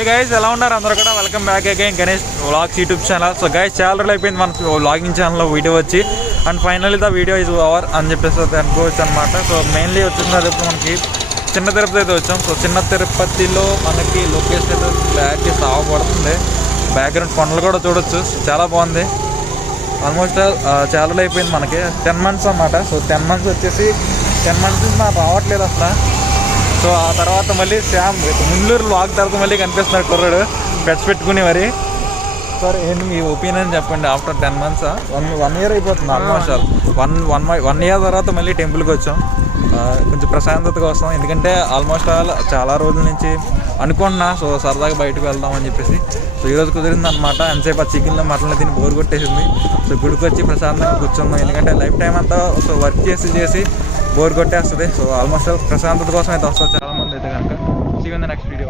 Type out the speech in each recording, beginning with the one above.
Hey guys ఎలా ఉన్నారు? అందరూ కూడా welcome back again Ganesh vlogs YouTube channel so guys చాలా రోజులు అయిపోయింది మన వ్లాగింగ్ ఛానల్లో వీడియో వచ్చి. And finally the video is over అని చెప్పేసి అయితే అనుకోవచ్చు అనమాట సో మెయిన్లీ వచ్చింది ఇప్పుడు మనకి చిన్న తిరుపతి అయితే వచ్చాం. సో చిన్న తిరుపతిలో మనకి లొకేషన్ అయితే క్లారిటీ సాగపడుతుంది బ్యాక్గ్రౌండ్ పనులు కూడా చూడొచ్చు. చాలా బాగుంది. ఆల్మోస్ట్ uh, చాలా అయిపోయింది మనకి. టెన్ మంత్స్ అనమాట సో టెన్ మంత్స్ వచ్చేసి టెన్ మంత్స్ నుంచి రావట్లేదు అసలు. సో ఆ తర్వాత మళ్ళీ శ్యామ్ ముందూరు లాగ్ తర్వాత మళ్ళీ కనిపిస్తున్నాడు కుర్రాడు. పెట్స్ పెట్టుకుని మరి. సార్ ఏంటి మీ ఒపీనియన్ చెప్పండి? After ten months one one year అయిపోతుంది almost all. One one one year తర్వాత మళ్ళీ టెంపుల్కి వచ్చాం. కొంచెం ప్రశాంతత కోసం. ఎందుకంటే ఆల్మోస్ట్ ఆల్ చాలా రోజుల నుంచి అనుకుంటున్నా సో సరదాగా బయటకు వెళ్దాం అని చెప్పేసి. సో ఈరోజు కుదిరింది అనమాట ఎంతసేపు ఆ చికెన్లో మటన్లో తిని బోర్ కొట్టేసింది. సో గుడికి వచ్చి ప్రశాంతంగా కూర్చుందాం. ఎందుకంటే లైఫ్ టైం అంతా సో వర్క్ చేసి చేసి బోర్ కొట్టేస్తుంది. సో ఆల్మోస్ట్ ప్రశాంతత కోసం అయితే వస్తుంది చాలా మంది అయితే కనుక సీ ద నెక్స్ట్ వీడియో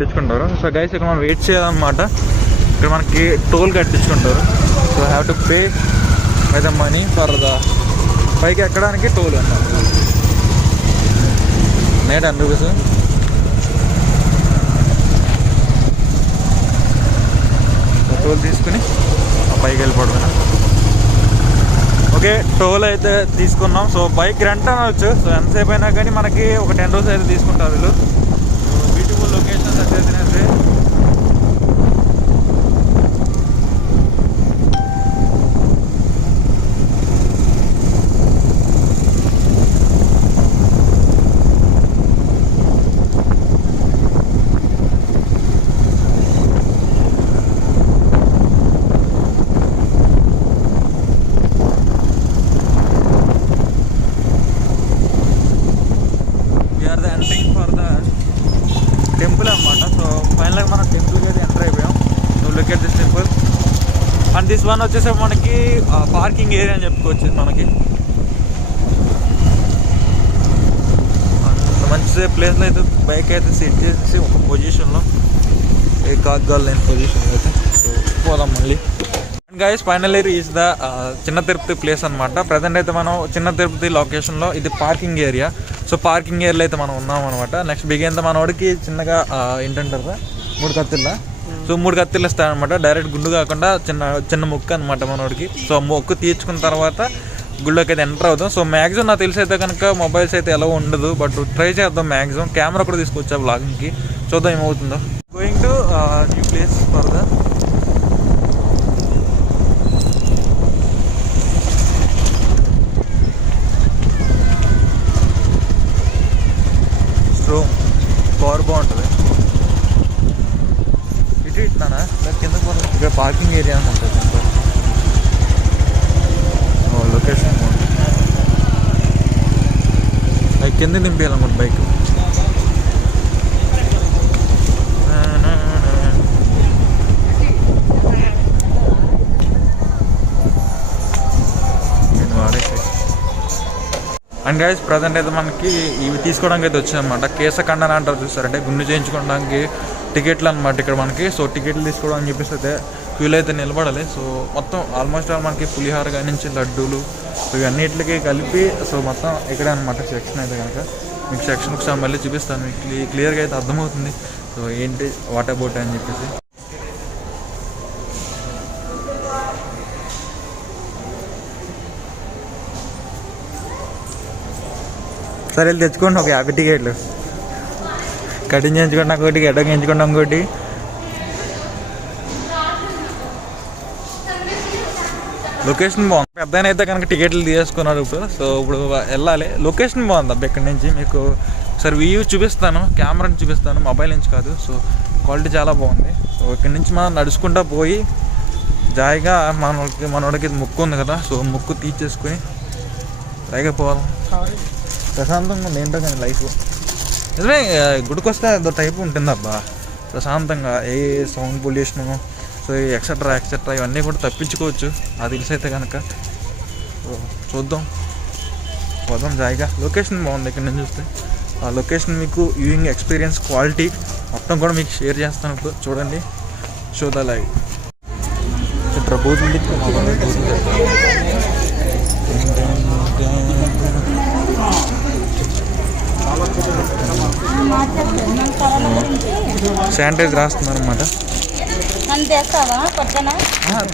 కట్టించుకుంటారు. సో గైస్ ఇక్కడ మనం వెయిట్ చేయాలన్నమాట. ఇక్కడ మనకి టోల్ కట్టించుకుంటారు. So have to pay by the money for the పైకి ఎక్కడానికి టోల్ అన్నారు నైట్ టెన్ రూపీస్ టోల్ తీసుకుని ఆ పైకి వెళ్ళిపోవడం ఓకే టోల్ అయితే తీసుకున్నాం. సో బైక్ రెంట్ అనవచ్చు సో ఎంతసేపు అయినా కానీ మనకి ఒక టెన్ రోజులు అయితే తీసుకుంటారు వీళ్ళు బ్యూటిఫుల్ లొకేషన్స్ అయితే తినేసి we're the entering for the temple అనమాట సో ఫైనల్గా మనం టెంపుల్కి అయితే ఎంటర్ అయిపోయాం so look at this temple and this one వచ్చేసి మనకి పార్కింగ్ ఏరియా అని చెప్పుకోవచ్చు మనకి. అంత మంచి ప్లేస్లో అయితే బైక్ అయితే సెట్ చేసేసి ఒక పొజిషన్లో ఏ కాగ్గాలు లేని పొజిషన్లో అయితే సో పోదాం మళ్ళీ. Guys final year is the చిన్న తిరుపతి ప్లేస్ అనమాట ప్రజెంట్ అయితే మనం చిన్న తిరుపతి లొకేషన్లో ఇది పార్కింగ్ ఏరియా సో పార్కింగ్ ఏరియాలో అయితే మనం ఉన్నాం అనమాట నెక్స్ట్ బిగేంత మనోడికి చిన్నగా ఏంటంటారు మూడు కత్తిల్లా సో మూడు కత్తిళ్ళు ఇస్తారనమాట డైరెక్ట్ గుండు కాకుండా చిన్న చిన్న ముక్క అనమాట మనోడికి. సో ముక్కు మొక్కు తీర్చుకున్న తర్వాత గుళ్ళోకి అయితే ఎంటర్ అవుతాం. సో మ్యాక్సిమం నాకు తెలిసి అయితే కనుక మొబైల్స్ అయితే ఎలా ఉండదు. బట్ ట్రై చేద్దాం మ్యాక్సిమం కెమెరా కూడా తీసుకొచ్చా బ్లాగింగ్కి చూద్దాం ఏమవుతుందో. Going to new place for the storm car బాగుంటుంది ఇటు ఇట్లానా? లేదా కింద పోదాం. ఇక్కడ పార్కింగ్ ఏరియా అని ఉంటుంది ఓ లొకేషన్ బాగుంది. అది కింద దింపేయాలన్నమాట బైక్. అండ్ గైస్ ప్రజెంట్ అయితే మనకి ఇవి తీసుకోవడానికి అయితే వచ్చాయన్నమాట. కేసఖండన అంటారు చూసారంటే గుండు చేయించుకోవడానికి టికెట్లు అనమాట ఇక్కడ మనకి. సో టికెట్లు తీసుకోవడం అని చెప్పేసి అయితే క్యూలో అయితే నిలబడాలి. సో మొత్తం ఆల్మోస్ట్ ఆల్ మనకి పులిహార కాడి నుంచి లడ్డూలు ఇవన్నిటికి కలిపి సో మొత్తం ఇక్కడే అనమాట సెక్షన్ అయితే కనుక. మీకు సెక్షన్ ఒకసారి మళ్ళీ చూపిస్తాను. మీకు క్లియర్గా అయితే అర్థమవుతుంది. సో ఏంటి వాటర్ బోట్ అని చెప్పేసి. సరే వెళ్ళి తెచ్చుకోండి. ఒక యాభై టికెట్లు. కటింగ్ చేయించుకోండి ఒకటి గడ్డ చేయించుకోండి ఇంకోటి. లొకేషన్ బాగుంది. పెద్ద అయితే కనుక టికెట్లు తీసుకున్నారు ఇప్పుడు. సో ఇప్పుడు వెళ్ళాలి. లొకేషన్ బాగుంది అబ్బా ఇక్కడ నుంచి. మీకు సరే వ్యూ చూపిస్తాను. కెమెరాని చూపిస్తాను. మొబైల్ నుంచి కాదు. సో క్వాలిటీ చాలా బాగుంది. సో ఇక్కడ నుంచి మనం నడుచుకుంటా పోయి జాయిగా మనకి మనోడికి ముక్కు ఉంది కదా. సో ముక్కు తీర్చేసుకొని పైగా పోవాలి. ప్రశాంతంగా ఉంది. ఏంటో కానీ లైఫ్. నిజమే గుడికి వస్తే అదో టైప్ ఉంటుంది అబ్బా ప్రశాంతంగా ఏ sound pollution so etcetera etcetera ఇవన్నీ కూడా తప్పించుకోవచ్చు. అది తెలిసి అయితే కనుక చూద్దాం. పోదాం జాయిగా. లొకేషన్ బాగుంది ఇక్కడ నుంచి చూస్తే. ఆ లొకేషన్ మీకు వ్యూయింగ్ ఎక్స్పీరియన్స్ క్వాలిటీ మొత్తం కూడా మీకు షేర్ చేస్తాను ఇప్పుడు. చూడండి. షో ద లైవ్ ఇట్లా బూతులు తిప్పి మా వాళ్ళు బూతులు తిప్పి. శానిటైజ్ రాస్తున్నారు అనమాట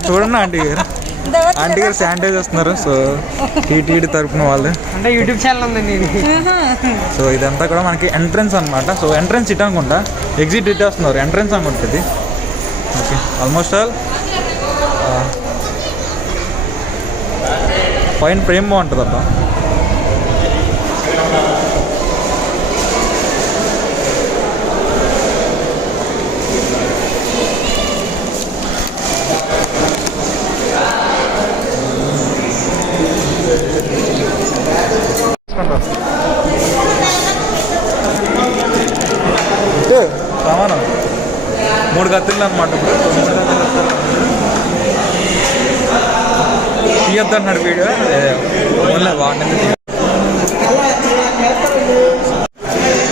చూడండి ఆంటీ గారు. ఆంటీ గారు శానిటైజ్ వస్తున్నారు సో టీటీడీ తరపున వాళ్ళు. అంటే యూట్యూబ్ ఛానల్ ఉందండి ఇది సో ఇదంతా కూడా మనకి ఎంట్రన్స్ అనమాట సో ఎంట్రన్స్ ఇట్ అనుకుంటా ఎగ్జిట్ ఇట్ వస్తున్నారు ఎంట్రన్స్ అనుకుంటుంది ఓకే ఆల్మోస్ట్ ఆల్ పైన ప్రేమ్ బాగుంటుంది అబ్బా ఇటు సామాను మూడు కత్తిళ్ళు అనమాట ఇప్పుడు మూడు కత్తిళ్ళు తీయొద్దు అన్నాడు వీడు వాడిని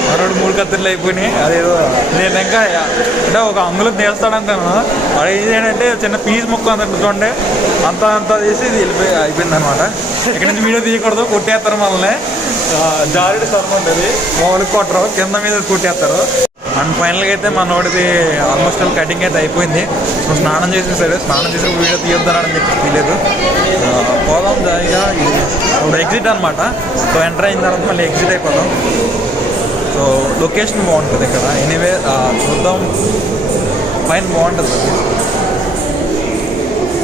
మరోడు మూడు కత్తులు అయిపోయినాయి. అదేదో నేను ఇంకా అంటే ఒక అంగుళం తీస్తాడు అంటాను వాడు ఏం చేయాలంటే చిన్న పీస్ ముక్క అంత చూడండి. అంత అంత తీసి ఇది వెళ్ళిపోయి అయిపోయింది అనమాట ఇక్కడ నుంచి వీడియో తీయకూడదు కొట్టేస్తారు మనల్ని. జారుడు సర్మ ఉంటుంది మామూలు కొట్టరు కింద మీద కొట్టేస్తారు. అండ్ ఫైనల్గా అయితే మనోడిది ఆల్మోస్ట్ ఆల్ కటింగ్ అయితే అయిపోయింది. సో స్నానం చేసేసాడు స్నానం చేసి వీడియో తీయొద్దనని చెప్పి తెలియదు. పోదాం జాయిగా. ఇప్పుడు ఎగ్జిట్ అనమాట సో ఎంటర్ అయిన తర్వాత మళ్ళీ ఎగ్జిట్ అయిపోదాం. సో లొకేషన్ బాగుంటుంది ఇక్కడ. ఎనీవే చూద్దాం. పైన బాగుంటుంది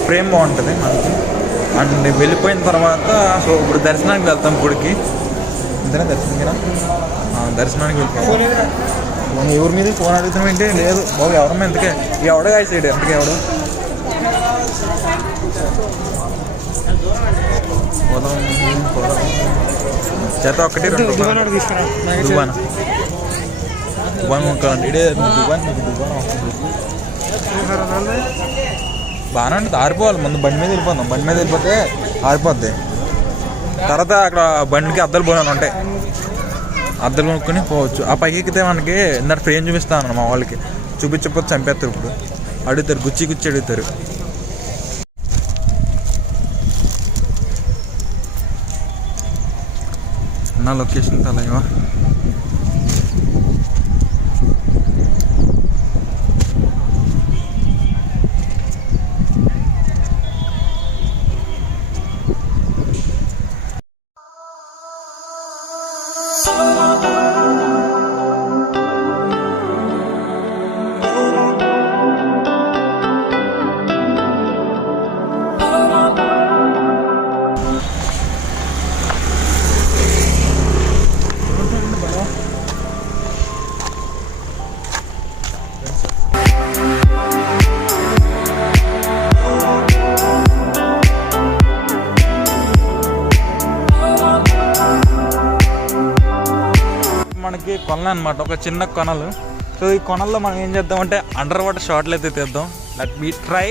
ఫ్రేమ్ బాగుంటుంది మనకి. అండ్ వెళ్ళిపోయిన తర్వాత సో ఇప్పుడు దర్శనానికి వెళ్తాం గుడికి. అంతేనా దర్శనం దర్శనానికి వెళ్ళిపోతాం ఫోన్ ఎవరి మీద ఫోన్ అడుగుతాం ఏంటి లేదు. బాబు ఎవరమ్మా ఎందుకే ఎవడో సైడ్. ఎందుకే ఎవడు చేత దువ్వాన దువ్వాన? ముక్కలండి ఇడే బాగానే ఉంటుంది ఆరిపోవాలి. ముందు బండి మీద వెళ్ళిపోదాం. బండి మీద వెళ్ళిపోతే ఆరిపోద్ది. తర్వాత అక్కడ బండికి అద్దలు పోయాను ఉంటాయి. అద్దలు కొనుక్కొని పోవచ్చు. ఆ పైకి ఎక్కితే మనకి ఇందాక ఫ్రేమ్ చూపిస్తాను మా వాళ్ళకి. చూపించకపోతే చంపేస్తారు ఇప్పుడు. అడుగుతారు గుచ్చి గుచ్చి అడుగుతారు. నా లొకేషన్ తలైవా కొనలు అనమాట ఒక చిన్న కొనలు. సో ఈ కొనల్లో మనం ఏం చేద్దామంటే అండర్ వాటర్ షార్ట్లు అయితే తీద్దాం. లెట్ బీ ట్రై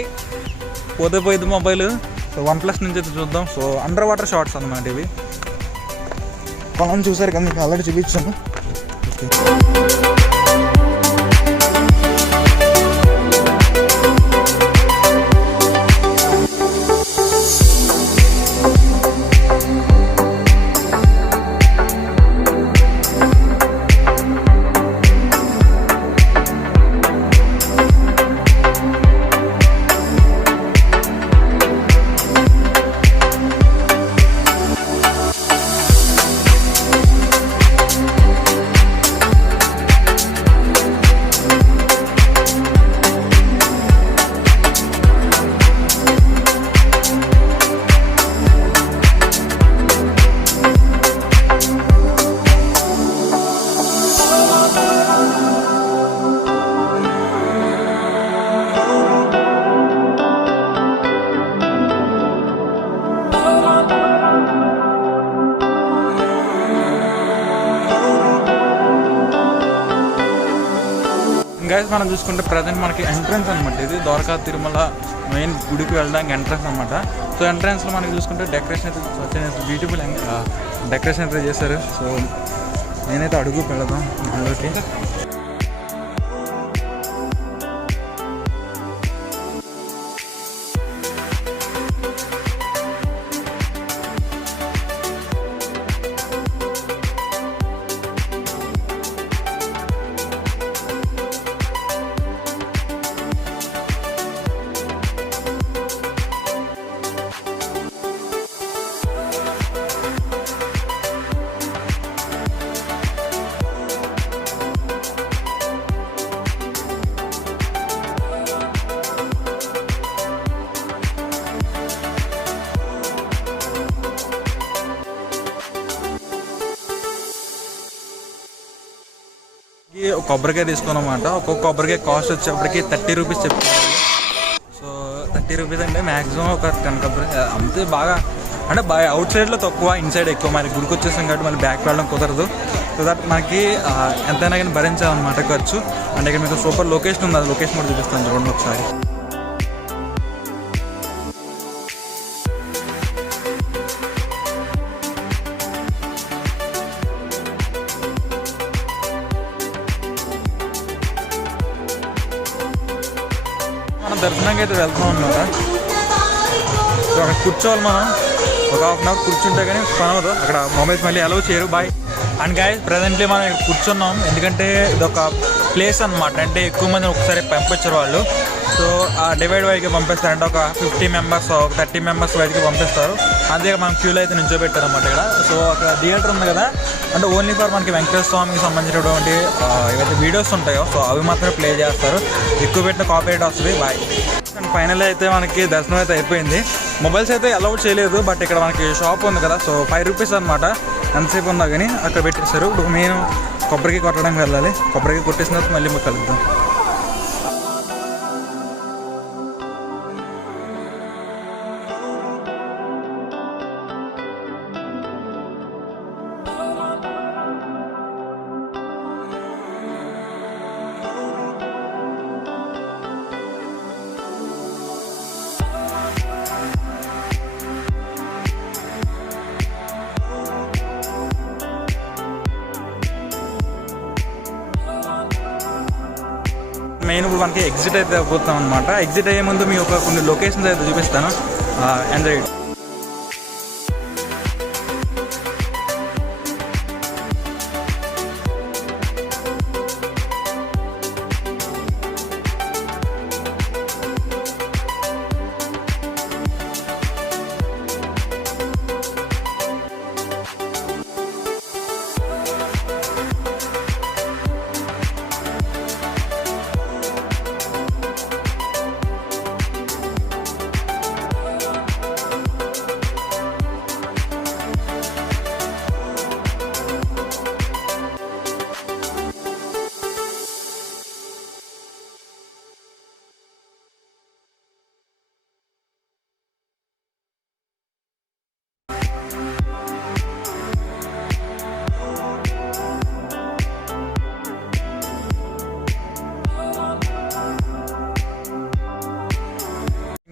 పోతే పోయింది మొబైల్. సో వన్ ప్లస్ నుంచి అయితే చూద్దాం. సో అండర్ వాటర్ షార్ట్స్ అనమాట ఇవి. కొనని చూసారు కదా మీకు ఆల్రెడీ చూపించాను. ఓకే గైస్ మనం చూసుకుంటే ప్రజెంట్ మనకి ఎంట్రన్స్ అనమాట ఇది ద్వారకా తిరుమల మెయిన్ గుడికి వెళ్ళడానికి ఎంట్రన్స్ అనమాట సో ఎంట్రన్స్లో మనకి చూసుకుంటే డెకరేషన్ అయితే బ్యూటిఫుల్ డెకరేషన్ uh, అయితే చేశారు. సో నేనైతే అడుగు పెడదాం అందులోకి. కొబ్బరికాయ తీసుకున్నమాట. ఒక్కొక్క కొబ్బరికాయ కాస్ట్ వచ్చేప్పటికి థర్టీ రూపీస్ చెప్తారు సో థర్టీ రూపీస్ అంటే మ్యాక్సిమం ఒక టెన్ కొబ్బరి అంతే బాగా. అంటే బై అవుట్ సైడ్లో తక్కువ ఇన్సైడ్ ఎక్కువ. మరి గుడికి వచ్చేసాం కాబట్టి మళ్ళీ బ్యాక్ వెళ్ళడం కుదరదు. సో దట్ మనకి ఎంతైనా కానీ భరించాలన్నమాట ఖర్చు. అంటే ఇక్కడ మీకు సూపర్ లొకేషన్ ఉంది. అది లొకేషన్ కూడా చూపిస్తాను చూడండి ఒకసారి. మనం దర్శనంకి అయితే వెళ్తున్నాం అనమాట అక్కడ కూర్చోవాలి మనం. ఒక హాఫ్ అన్ అవర్ కూర్చుంటే కానీ పని అవ్వదు అక్కడ మొబైల్స్ మళ్ళీ అలౌ చేయరు. బాయ్ అండ్ గాయ ప్రజెంట్లీ మనం ఇక్కడ కూర్చున్నాం. ఎందుకంటే ఇది ఒక ప్లేస్ అనమాట అంటే ఎక్కువ మంది ఒకసారి పంపించారు వాళ్ళు. సో ఆ డివైడ్ వైజ్కి పంపిస్తారు. అంటే ఒక ఫిఫ్టీ మెంబర్స్ ఒక థర్టీ మెంబర్స్ వైజ్కి పంపిస్తారు. అంతే మనం క్యూలో అయితే నించోబెట్టారనమాట అనమాట ఇక్కడ. సో అక్కడ థియేటర్ ఉంది కదా. అంటే ఓన్లీ ఫర్ మనకి వెంకటేశ్వర స్వామికి సంబంధించినటువంటి ఏవైతే వీడియోస్ ఉంటాయో సో అవి మాత్రమే ప్లే చేస్తారు. ఎక్కువ పెట్టిన కాపీరేట్ వస్తుంది. బాయ్ అండ్ ఫైనల్ అయితే మనకి దర్శనం అయితే అయిపోయింది. మొబైల్స్ అయితే అలౌడ్ చేయలేదు బట్ ఇక్కడ మనకి షాప్ ఉంది కదా. సో ఫైవ్ రూపీస్ అనమాట ఎంతసేపు ఉన్నా కానీ అక్కడ పెట్టేశారు. ఇప్పుడు నేను కొబ్బరికి కొట్టడానికి వెళ్ళాలి. కొబ్బరికి కొట్టేసిన తర్వాత మళ్ళీ మీకు కలుద్దాం. మనకి ఎగ్జిట్ అయితే పోతాం అనమాట ఎగ్జిట్ అయ్యే ముందు మీ ఒక కొన్ని లొకేషన్స్ అయితే చూపిస్తాను. ఎంజాయ్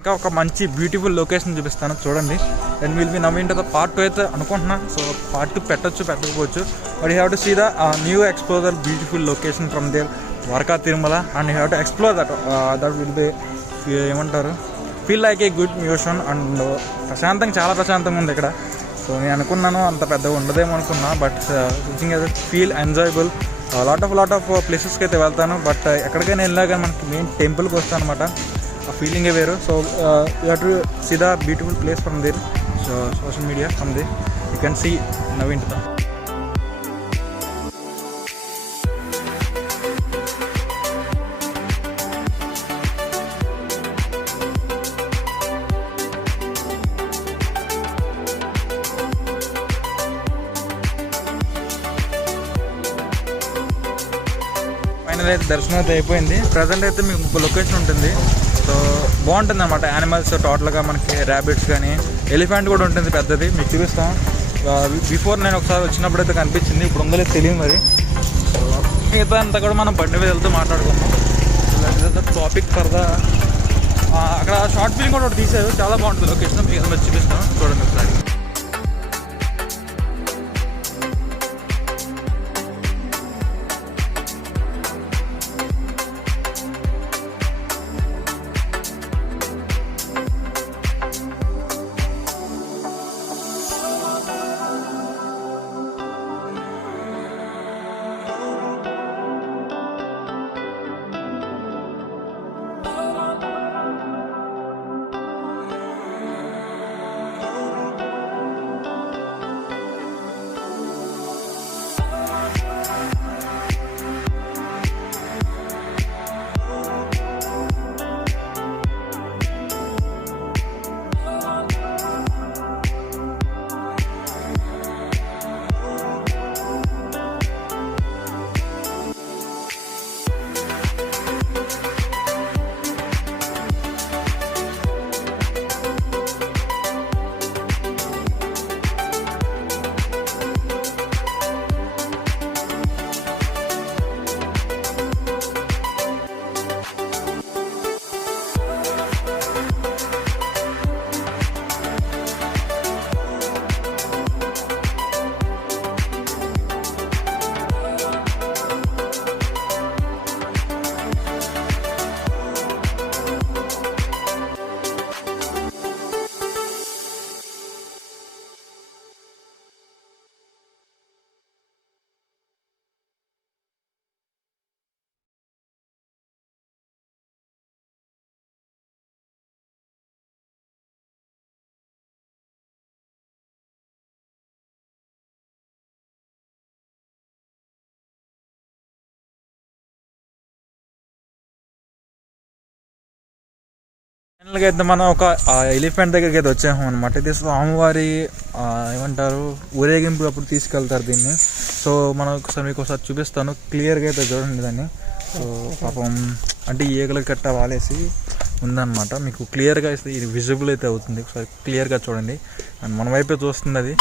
ఇంకా ఒక మంచి బ్యూటిఫుల్ లొకేషన్ చూపిస్తాను చూడండి. And will be knowing the part two అయితే అనుకుంటున్నా. సో పార్ట్ టూ పెట్టొచ్చు పెట్టకపోవచ్చు. But you have to see the new explore beautiful location from there వర్కా Tirumala and you have to explore that that will be ఏమంటారు? Feel like a good motion and ప్రశాంతంగా చాలా ప్రశాంతంగా ఉంది ఇక్కడ. So నేను అనుకున్నాను అంత పెద్దగా ఉండదేమో అనుకున్నా. But thinking feel enjoyable lot of lot of ప్లేసెస్కి అయితే వెళ్తాను. బట్ uh, ఎక్కడికైనా వెళ్ళినా కానీ మనకి మెయిన్ టెంపుల్కి వస్తాను అనమాట ఆ ఫీలింగే వేరు. So you to see the beautiful place from there so social media from there you can see Naveen final అయితే దర్శనం అయితే అయిపోయింది. ప్రజెంట్ అయితే మీకు లొకేషన్ ఉంటుంది. సో బాగుంటుంది అనమాట యానిమల్స్ టోటల్గా మనకి ర్యాబిట్స్ కానీ ఎలిఫెంట్ కూడా ఉంటుంది పెద్దది. మీకు చూపిస్తాం. బిఫోర్ నేను ఒకసారి వచ్చినప్పుడు అయితే కనిపించింది. ఇప్పుడు ఉందో తెలియదు మరి. సో మిగతా అంతా కూడా మనం బండి మీద వెళ్తూ మాట్లాడుకుందాం. టాపిక్ ఫర్ అక్కడ షార్ట్ ఫిల్మ్ కూడా ఒకటి తీసారు చాలా బాగుంటుంది. లొకేషన్ మీకు చూపిస్తాం. చూపిస్తాను చూడండి. ఫైనల్గా అయితే మనం ఒక ఎలిఫెంట్ దగ్గరికి అయితే వచ్చాము అనమాట ఇది స్వామివారి ఏమంటారు ఊరేగింపు అప్పుడు తీసుకెళ్తారు దీన్ని. సో మనం ఒకసారి మీకు ఒకసారి చూపిస్తాను. క్లియర్గా అయితే చూడండి దాన్ని. సో పాపం అంటే ఈగలు కట్ట వాలేసి ఉందన్నమాట. మీకు క్లియర్గా అయితే ఇది విజిబుల్ అయితే అవుతుంది. ఒకసారి క్లియర్గా చూడండి. అండ్ మన వైపే చూస్తుంది అది.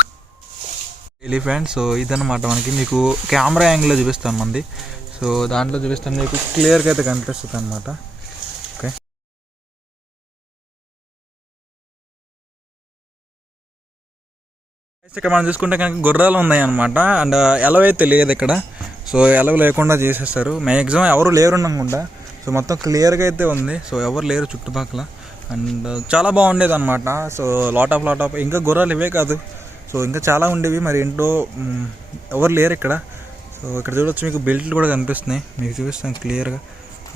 ఎలిఫెంట్ సో ఇదన్నమాట మనకి. మీకు కెమెరా యాంగిల్లో చూపిస్తాను మంది. సో దాంట్లో చూపిస్తాను మీకు క్లియర్గా అయితే కనిపిస్తుంది అనమాట ఇక్కడ మనం చూసుకుంటే కనుక గుర్రాలు ఉన్నాయి అనమాట అండ్ ఎలవైతే లేదు ఇక్కడ. సో ఎలవ లేకుండా చేసేస్తారు. మ్యాక్సిమం ఎవరు లేరు అనుకుంటా సో మొత్తం క్లియర్గా అయితే ఉంది. సో ఎవరు లేరు చుట్టుపక్కల. అండ్ చాలా బాగుండేది అనమాట so lot of lot of ఇంకా గుర్రాలు ఇవే కాదు. సో ఇంకా చాలా ఉండేవి. మరి ఏంటో ఎవరు లేరు ఇక్కడ. సో ఇక్కడ చూడొచ్చు మీకు బెల్ట్లు కూడా కనిపిస్తున్నాయి. మీకు చూపిస్తాను క్లియర్గా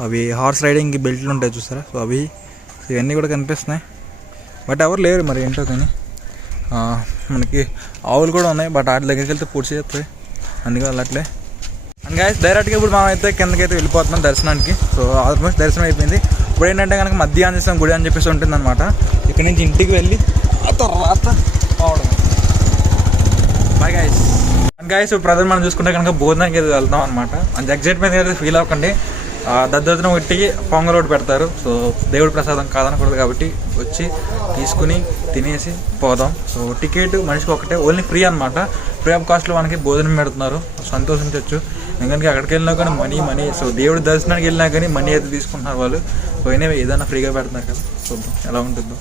అవి హార్స్ రైడింగ్కి బెల్ట్లు ఉంటాయి చూస్తారా సో అవి ఇవన్నీ కూడా కనిపిస్తున్నాయి. బట్ ఎవరు లేరు మరి ఏంటో కానీ. మనకి ఆవులు కూడా ఉన్నాయి బట్ వాటి దగ్గరికి వెళ్తే పూర్తి చేస్తాయి. అందుకే వెళ్ళట్లే. అండ్ గాయస్ డైరెక్ట్గా ఇప్పుడు మనం అయితే కిందకైతే వెళ్ళిపోతున్నాం దర్శనానికి. సో ఆల్మోస్ట్ దర్శనం అయిపోయింది. ఇప్పుడు ఏంటంటే కనుక మధ్యాహ్నం గుడి అని చెప్పేసి ఉంటుంది అనమాట ఇక్కడ నుంచి ఇంటికి వెళ్ళి ఆ తర్వాత పోవడం బాయ్ గాయస్ అండ్ గాయస్ ఇప్పుడు ప్రజలు మనం చూసుకుంటే కనుక భోజనానికి అయితే వెళ్తాం అనమాట అంత ఎగ్జైట్మెంట్ అయితే ఫీల్ అవ్వకండి. దద్దోజనం పెట్టి పొంగల్ ఒకటి పెడతారు. సో దేవుడి ప్రసాదం కాదనకూడదు కాబట్టి వచ్చి తీసుకుని తినేసి పోదాం. సో టికెట్ మనిషికి ఒకటే ఓన్లీ ఫ్రీ అనమాట ఫ్రీ ఆఫ్ కాస్ట్లో మనకి భోజనం పెడుతున్నారు. సంతోషించవచ్చు ఎందుకంటే అక్కడికి వెళ్ళినా కానీ మనీ మనీ. సో దేవుడి దర్శనానికి వెళ్ళినా కానీ మనీ అయితే తీసుకుంటున్నారు వాళ్ళు. పోయినవి ఏదైనా ఫ్రీగా పెడుతున్నారు కదా. చూద్దాం ఎలా ఉంటుందో.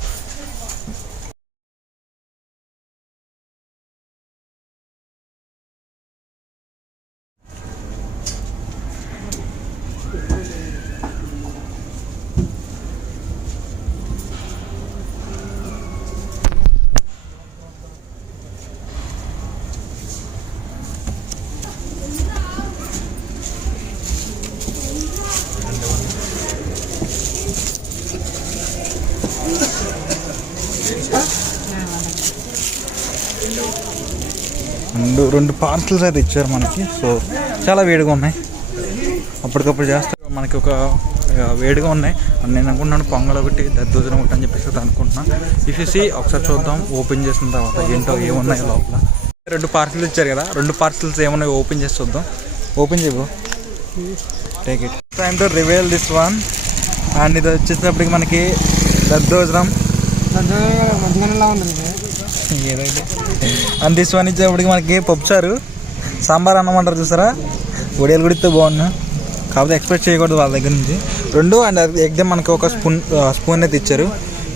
రెండు రెండు పార్సల్స్ అయితే ఇచ్చారు మనకి. సో చాలా వేడిగా ఉన్నాయి. అప్పటికప్పుడు చేస్తారు మనకి ఒక వేడిగా ఉన్నాయి. నేను అనుకుంటున్నాను పొంగల్ ఒకటి దద్దోజనం ఒకటి అని చెప్పేసి అనుకుంటున్నాను ఇఫీసి ఒకసారి చూద్దాం ఓపెన్ చేసిన తర్వాత ఏంటో ఏమున్నాయి లోపల. రెండు పార్సల్స్ ఇచ్చారు కదా రెండు పార్సల్స్ ఏమున్నాయి ఓపెన్ చేసి చూద్దాం. Open చేయబో. Take it time to reveal this one and ఇది వచ్చేటప్పటికి మనకి దద్దోజనం దిస్ వన్ ఇచ్చేప్పటికి మనకి పప్పుచారు సాంబార్ అన్నం అంటారు చూసారా? ఒడియాలు కూడా ఇస్తే బాగున్నా. కాకపోతే ఎక్స్పెక్ట్ చేయకూడదు వాళ్ళ దగ్గర నుంచి. రెండు అండ్ ఎగ్దమ్ మనకి ఒక స్పూన్ స్పూన్ అయితే ఇచ్చారు.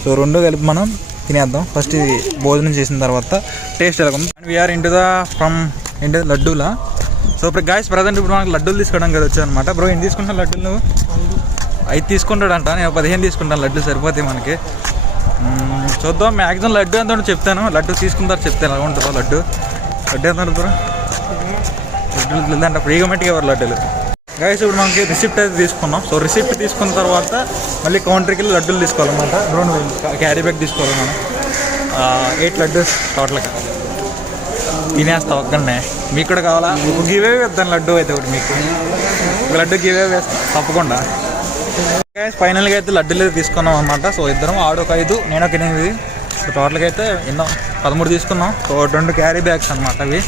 సో రెండు కలిపి మనం తినేద్దాం. ఫస్ట్ ఇది భోజనం చేసిన తర్వాత టేస్ట్ ఎలా ఉంది. And we're into the from ఏంటి లడ్డూలా. సో ఇప్పుడు గాయస్ ప్రజెంట్ ఇప్పుడు మనకు లడ్డూలు తీసుకోవడానికి కదా వచ్చాను అనమాట బ్రో ఏం తీసుకుంటాను లడ్డూలు ఐదు తీసుకుంటాడంట. నేను పదిహేను తీసుకుంటాను లడ్డు సరిపోతాయి మనకి. చూద్దాం. మ్యాక్సిమం లడ్డు ఎంత ఉంటుందో చెప్తాను. లడ్డు తీసుకుంటారు చెప్తే ఎలా ఉంటుందో లడ్డు. లడ్డు ఎంత ఉంటుందో లడ్డు లడ్డూలు లేదంటే. ఫ్రీగా ఎవరు లడ్డూలు. గైస్ ఇప్పుడు మనకి రిసిప్ట్ అయితే తీసుకున్నాం. సో రిసిప్ట్ తీసుకున్న తర్వాత మళ్ళీ కౌంటర్కి వెళ్ళి లడ్డూలు తీసుకోవాలన్నమాట. రెండు క్యారీ బ్యాగ్ తీసుకోవాలి మనం ఎయిట్ లడ్డూస్ టోటల్గా తినేస్తా ఒక్కడనే. మీకు కూడా కావాలా? గివే వేద్దాం లడ్డు అయితే ఒకటి మీకు. లడ్డు గివే వేస్తాం. తప్పకుండా. ఫైనల్గా అయితే లడ్డూలు తీసుకున్నాం అనమాట సో ఇద్దరం ఆడు ఒక ఐదు నేను ఒక ఎనిమిది. సో టోటల్గా అయితే ఎన్నో పదమూడు తీసుకున్నాం. సో రెండు క్యారీ బ్యాగ్స్ అనమాట అవి.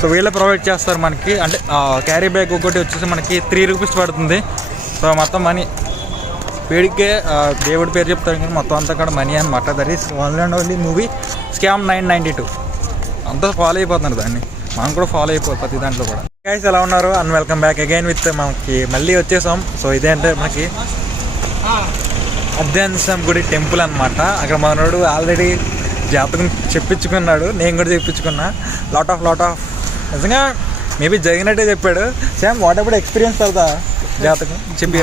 సో వీళ్ళే ప్రొవైడ్ చేస్తారు మనకి. అంటే క్యారీ బ్యాగ్ ఒకటి వచ్చేసి మనకి త్రీ రూపీస్ పడుతుంది. సో మొత్తం మనీ వీడికే దేవుడి పేరు చెప్తారు కానీ మొత్తం అంతా కూడా మనీ అనమాట that is only and only movie scam nine ninety two అంతా ఫాలో అయిపోతున్నారు దాన్ని. మనం కూడా ఫాలో అయిపోతాం ప్రతి దాంట్లో కూడా. గైస్ ఎలా ఉన్నారు? And welcome back again with మనకి మళ్ళీ వచ్చేసాం. సో ఇదే అంటే మనకి అధ్యాన్సం గుడి టెంపుల్ అనమాట అక్కడ మనోడు ఆల్రెడీ జాతకం చెప్పించుకున్నాడు. నేను కూడా చెప్పించుకున్నా. లాట్ ఆఫ్ లాట్ ఆఫ్ నిజంగా మేబీ జరిగినట్టే చెప్పాడు. సేమ్ వాట్ అబౌట్ ఎక్స్పీరియన్స్ అవుతా జాతకం చెప్పి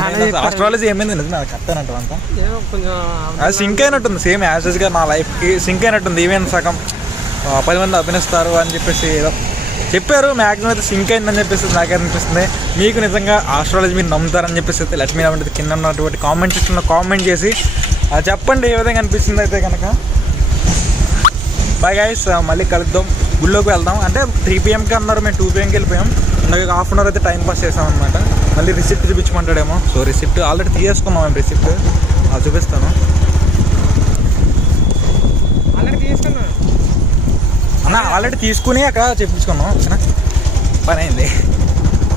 ఆస్ట్రాలజీ ఏమైంది? నిజంగా కరెక్ట్ అంతా. ఏమో కొంచెం అది సింక్ అయినట్టుంది. సేమ్ యాజెస్గా నా లైఫ్కి సింక్ అయినట్టుంది. ఈవెన్ సగం పది మంది అభినయిస్తారు అని చెప్పేసి ఏదో చెప్పారు మ్యాక్సిమం అయితే సింక్ అయిందని చెప్పేసి నాకు అనిపిస్తుంది. మీకు నిజంగా ఆస్ట్రాలజీ మీరు నమ్ముతారని చెప్పేసి అయితే లక్ష్మీ మీ కింద ఉన్నటువంటి కామెంట్ సెక్షన్లో కామెంట్ చేసి చెప్పండి ఏ విధంగా అనిపిస్తుంది అయితే కనుక. బాయ్ గైస్ మళ్ళీ కలుద్దాం. గుళ్ళోకి వెళ్దాం. అంటే త్రీ పిఎంకి అన్నారు మేము టూ పిఎంకి వెళ్ళిపోయాం. నాకు హాఫ్ అన్ అవర్ అయితే టైం పాస్ చేసాం అనమాట మళ్ళీ రిసిప్ట్ చూపించమంటాడేమో. సో రిసిప్ట్ ఆల్రెడీ తీసేసుకున్నాం మేము రిసిప్ట్ అది చూపిస్తాను ఆల్రెడీ తీసుకున్నా అన్న ఆల్రెడీ తీసుకుని అక్కడ చెప్పించుకున్నాం ఓకేనా? పని అయింది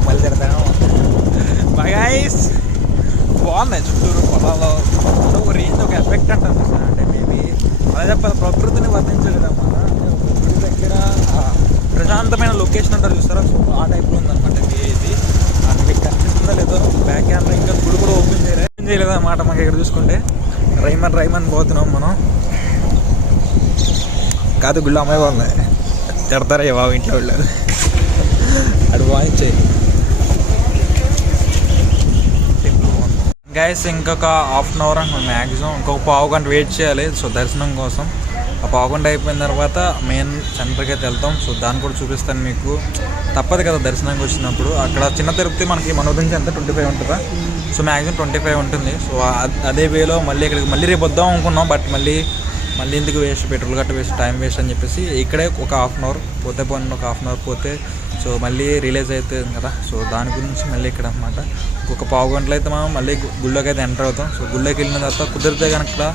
మళ్ళీ తిడతాను. బాగాయస్ బాగున్నాయి చుట్టూరు పొలాలు ఒక రేంజ్ ఒక ఎఫెక్ట్ అంటారు సార్ అంటే మేబీ అలా చెప్పాలి ప్రకృతిని వర్ణించలేదమ్మా ప్రకృతి దగ్గర ప్రశాంతమైన లొకేషన్ అంటారు చూస్తారా? సో ఆ టైప్లో ఉందన్నమాట ఇది అది మీకు కనిపిస్తుందా లేదో బ్యాక్ కెమెరా ఇంకా గుడి కూడా ఓపెన్ చేయలేదు ఓపెన్ చేయలేదు అన్నమాట మాకు ఇక్కడ చూసుకుంటే. రైమన్ రైమన్ పోతున్నాం మనం. కాదు గుళ్ళు అమ్మాయి బాగుంది తిడతారా బాబు ఇంట్లో వాళ్ళు అడు వాయించాయి గైస్ ఇంకొక హాఫ్ అన్ అవర్ అనుకోండి మ్యాక్సిమం ఇంకొక పావు గంట వెయిట్ చేయాలి సో దర్శనం కోసం ఆ పావు గంట అయిపోయిన తర్వాత మెయిన్ సెంటర్కి అయితే వెళ్తాం సో దాన్ని కూడా చూపిస్తాను మీకు తప్పదు కదా దర్శనానికి వచ్చినప్పుడు అక్కడ చిన్న తిరుపతి మనకి మన నుంచి ఎంత ట్వంటీ ఫైవ్ ఉంటుందా సో మ్యాక్సిమం ట్వంటీ ఫైవ్ ఉంటుంది సో అదే వేలో మళ్ళీ ఇక్కడికి మళ్ళీ రేపు వద్దాం అనుకున్నాం బట్ మళ్ళీ మళ్ళీ ఎందుకు వేస్ట్? పెట్రోల్ గట్ట వేస్ట్ టైం వేస్ట్ అని చెప్పేసి ఇక్కడే ఒక హాఫ్ అన్ అవర్ పోతే పోయిన ఒక హాఫ్ అన్ అవర్ పోతే సో మళ్ళీ రిలీజ్ అవుతుంది కదా. సో దాని గురించి మళ్ళీ ఇక్కడ అనమాట ఒక పావు గంటలు అయితే మనం మళ్ళీ గుళ్ళోకి అయితే ఎంటర్ అవుతాం. సో గుళ్ళోకి వెళ్ళిన తర్వాత కుదిరితే కనుక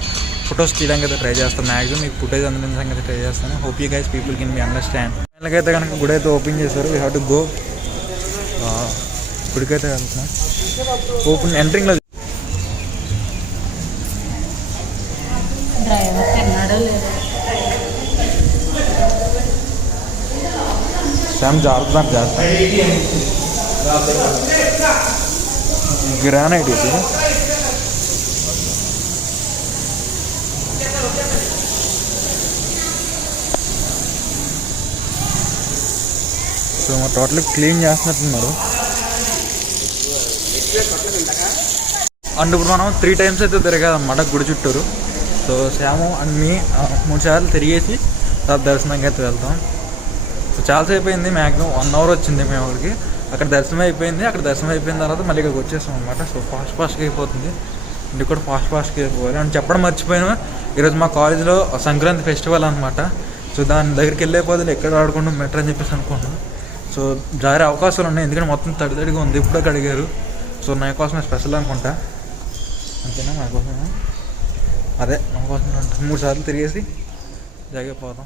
ఫొటోస్ తీయడానికి అయితే ట్రై చేస్తాను మ్యాక్సిమం మీకు ఫుటేజ్ అందించడానికి అయితే ట్రై చేస్తాను. Hope you guys people can me understand అయితే కనుక గుడి అయితే ఓపెన్ చేశారు. వీ హ్యావ్ టు గో గుడికైతే వెళ్తున్నాం. ఓపెన్ ఎంట్రింగ్లో శామ్ జాగ్రత్త జాగ్రత్త. గ్రానైట్ ఇది. సో మా టోటల్ క్లీన్ చేస్తున్నట్టున్నారు అండ్ ఇప్పుడు మనం త్రీ టైమ్స్ అయితే తిరగదన్నమాట గుడి చుట్టూరు. సో శ్యాము అండ్ మీ మూడు సార్లు తిరిగేసి తర్వాత దర్శనంకి అయితే వెళ్తాం. చాలాసేపు అయింది మ్యాక్సిమం వన్ అవర్ వచ్చింది మేము అక్కడికి అక్కడ దర్శనం అయిపోయింది అక్కడ దర్శనం అయిపోయిన తర్వాత మళ్ళీ ఇక్కడికి వచ్చేసాం అనమాట సో ఫాస్ట్ ఫాస్ట్గా అయిపోతుంది. ఇంటికి కూడా ఫాస్ట్ ఫాస్ట్గా అయిపోవాలి. అని చెప్పడం మర్చిపోయాను ఈరోజు మా కాలేజీలో సంక్రాంతి ఫెస్టివల్ అనమాట సో దాని దగ్గరికి వెళ్ళే పోతే ఎక్కడ ఆడుకుంటాం బెటర్ అని చెప్పేసి అనుకున్నాను సో జారే అవకాశాలు ఉన్నాయి. ఎందుకంటే మొత్తం తడి తడిగా ఉంది. ఇప్పుడు అడిగారు. సో నా కోసం స్పెషల్ అనుకుంటా. అంతేనా? నా కోసం అదే నా కోసం మూడు సార్లు తిరిగేసి జరిగిపోదాం